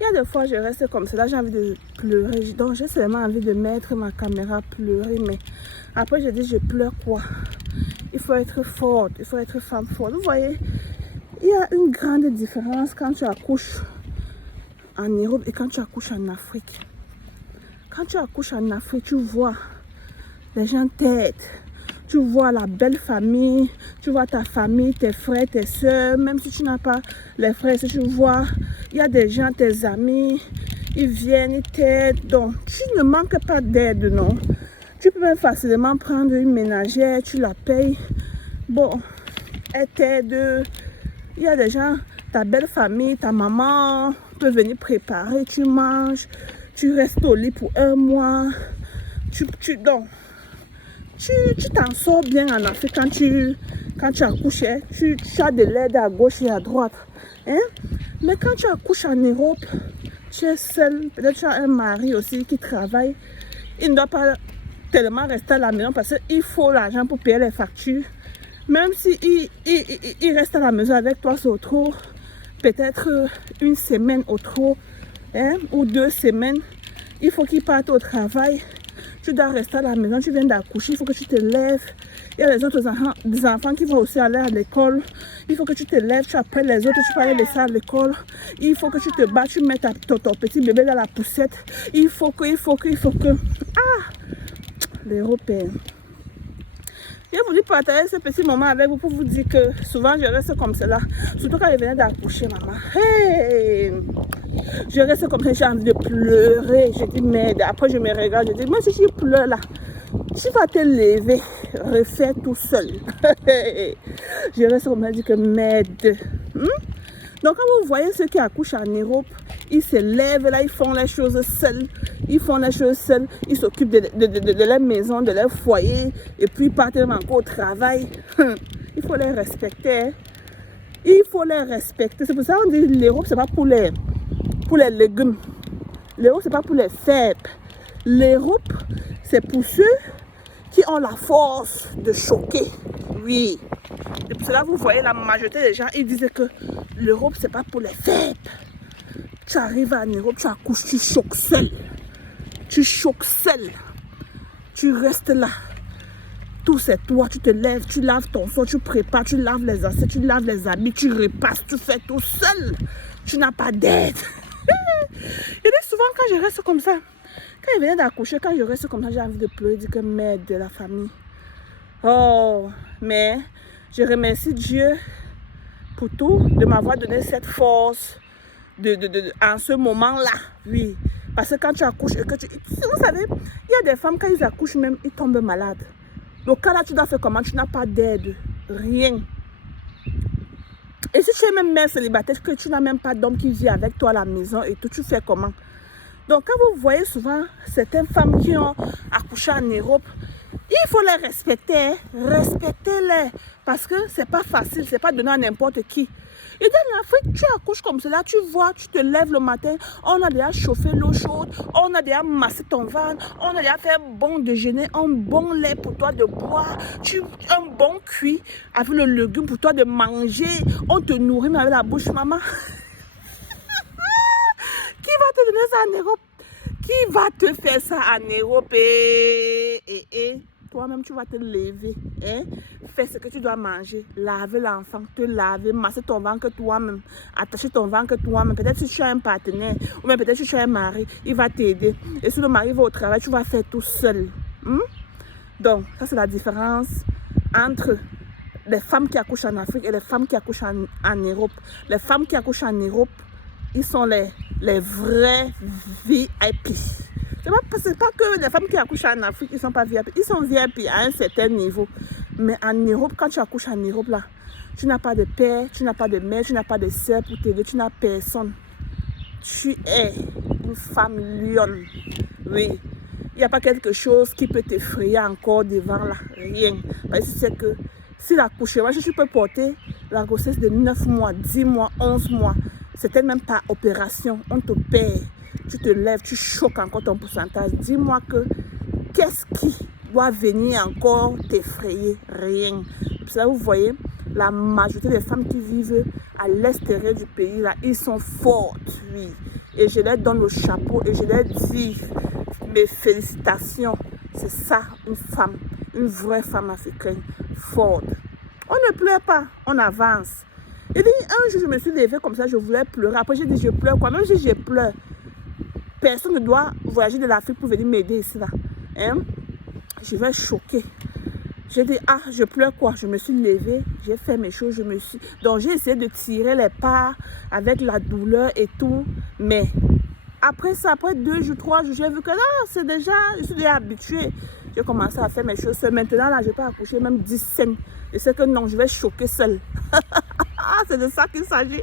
Il y a des fois, je reste comme ça, j'ai envie de pleurer. Donc, j'ai seulement envie de mettre ma caméra, pleurer. Mais après, je dis, je pleure quoi? Il faut être forte, il faut être femme forte. Vous voyez, il y a une grande différence quand tu accouches en Europe et quand tu accouches en Afrique. Quand tu accouches en Afrique, tu vois les gens t'aident. Tu vois la belle famille, tu vois ta famille, tes frères, tes soeurs, même si tu n'as pas les frères, si tu vois, il y a des gens, tes amis, ils viennent, ils t'aident. Donc, tu ne manques pas d'aide, non. Tu peux même facilement prendre une ménagère, tu la payes. Bon, elle t'aide. Il y a des gens, ta belle famille, ta maman peut venir préparer, tu manges, tu restes au lit pour un mois. Donc, tu t'en sors bien en Afrique quand tu accouches. Hein? Tu as de l'aide à gauche et à droite. Hein? Mais quand tu accouches en Europe, tu es seul. Peut-être tu as un mari aussi qui travaille. Il ne doit pas tellement rester à la maison parce qu'il faut l'argent pour payer les factures. Même si il reste à la maison avec toi, c'est au trop. Peut-être une semaine au trop. Hein? Ou 2 semaines. Il faut qu'il parte au travail. Tu dois rester à la maison, tu viens d'accoucher, il faut que tu te lèves. Il y a les autres enfants, des enfants qui vont aussi aller à l'école. Il faut que tu te lèves, tu appelles les autres, tu peux aller laisser à l'école. Il faut que tu te bats, tu mets ton petit bébé dans la poussette. Il faut que... Ah! L'Européen. J'ai voulu partager ce petit moment avec vous pour vous dire que souvent je reste comme cela. Surtout quand je venais d'accoucher, maman. Hey! Je reste comme ça, j'ai envie de pleurer. Je dis merde. Après je me regarde, je dis, mais si je pleure là, tu vas te lever, refaire tout seul. Je reste comme ça, je dis que merde. Donc quand vous voyez ceux qui accouchent en Europe, ils se lèvent là, ils font les choses seuls. Ils font les choses seuls, ils s'occupent de leur maison, de leur foyer, et puis ils partent même encore au travail. Il faut les respecter. Hein. Il faut les respecter. C'est pour ça qu'on dit l'Europe, c'est pas pour les légumes. L'Europe, c'est pas pour les faibles. L'Europe, c'est pour ceux qui ont la force de choquer. Oui. Et pour cela, vous voyez, la majorité des gens, ils disaient que l'Europe, c'est pas pour les faibles. Tu arrives en Europe, tu accouches, tu choques seul. Tu choques seul. Tu restes là. Tout c'est toi, tu te lèves, tu laves ton sang, tu prépares, tu laves les assiettes, tu laves les habits, tu repasses, tu fais tout seul. Tu n'as pas d'aide. Et souvent quand je reste comme ça, quand je viens d'accoucher, quand je reste comme ça, j'ai envie de pleurer, dire que merde de la famille. Oh, mais je remercie Dieu pour tout, de m'avoir donné cette force en ce moment-là, oui. Parce que quand tu accouches et que vous savez, il y a des femmes, quand ils accouchent même, ils tombent malades. Donc quand là, tu dois faire comment? Tu n'as pas d'aide, rien. Et si tu es même mère célibataire, que tu n'as même pas d'homme qui vit avec toi à la maison et tout, tu fais comment? Donc quand vous voyez souvent certaines femmes qui ont accouché en Europe, il faut les respecter, hein? Respectez-les. Parce que c'est pas facile, c'est pas donné à n'importe qui. Et dans l'Afrique, tu accouches comme cela, tu vois, tu te lèves le matin, on a déjà chauffé l'eau chaude, on a déjà massé ton ventre, on a déjà fait un bon déjeuner, un bon lait pour toi de boire, un bon cuit avec le légume pour toi de manger, on te nourrit avec la bouche, maman. Qui va te donner ça en Europe? Qui va te faire ça en Europe? Toi-même, tu vas te lever, hein? Fais ce que tu dois manger, laver l'enfant, te laver, masser ton ventre toi-même, attacher ton ventre toi-même. Peut-être si tu as un partenaire, ou même peut-être si tu as un mari, il va t'aider. Et si le mari va au travail, tu vas faire tout seul. Donc, ça c'est la différence entre les femmes qui accouchent en Afrique et les femmes qui accouchent en Europe. Les femmes qui accouchent en Europe, ils sont les vrais VIP. C'est pas que les femmes qui accouchent en Afrique, ils ne sont pas VIP. Ils sont VIP à un certain niveau. Mais en Europe, quand tu accouches en Europe, là, tu n'as pas de père, tu n'as pas de mère, tu n'as pas de sœur pour t'aider, tu n'as personne. Tu es une femme lionne. Oui. Il n'y a pas quelque chose qui peut t'effrayer encore devant là. Rien. Parce que c'est que si l'accouchement, si tu peux porter la grossesse de 9 mois, 10 mois, 11 mois, c'était même pas opération. On te paie. Tu te lèves, tu choques encore ton pourcentage. Dis-moi que qu'est-ce qui doit venir encore t'effrayer? Rien. Pour ça, vous voyez, la majorité des femmes qui vivent à l'extérieur du pays, là, ils sont fortes, oui. et je leur donne le chapeau et je leur dis mes félicitations. C'est ça, une femme, une vraie femme africaine, forte. On ne pleure pas, on avance. Et puis, un jour, je me suis levée comme ça, je voulais pleurer. Après, j'ai dit, je pleure quoi? Même si je pleure, personne ne doit voyager de l'Afrique pour venir m'aider ici, là. Hein? Je vais choquer. J'ai dit, ah, je pleure quoi? Je me suis levée, j'ai fait mes choses, Donc, j'ai essayé de tirer les parts avec la douleur et tout. Mais, après ça, après 2 jours, 3 jours, j'ai vu que là, je suis déjà habituée. J'ai commencé à faire mes choses seule. Maintenant, là, je peux accoucher même 10 scènes. Je sais que non, je vais choquer seule. C'est de ça qu'il s'agit.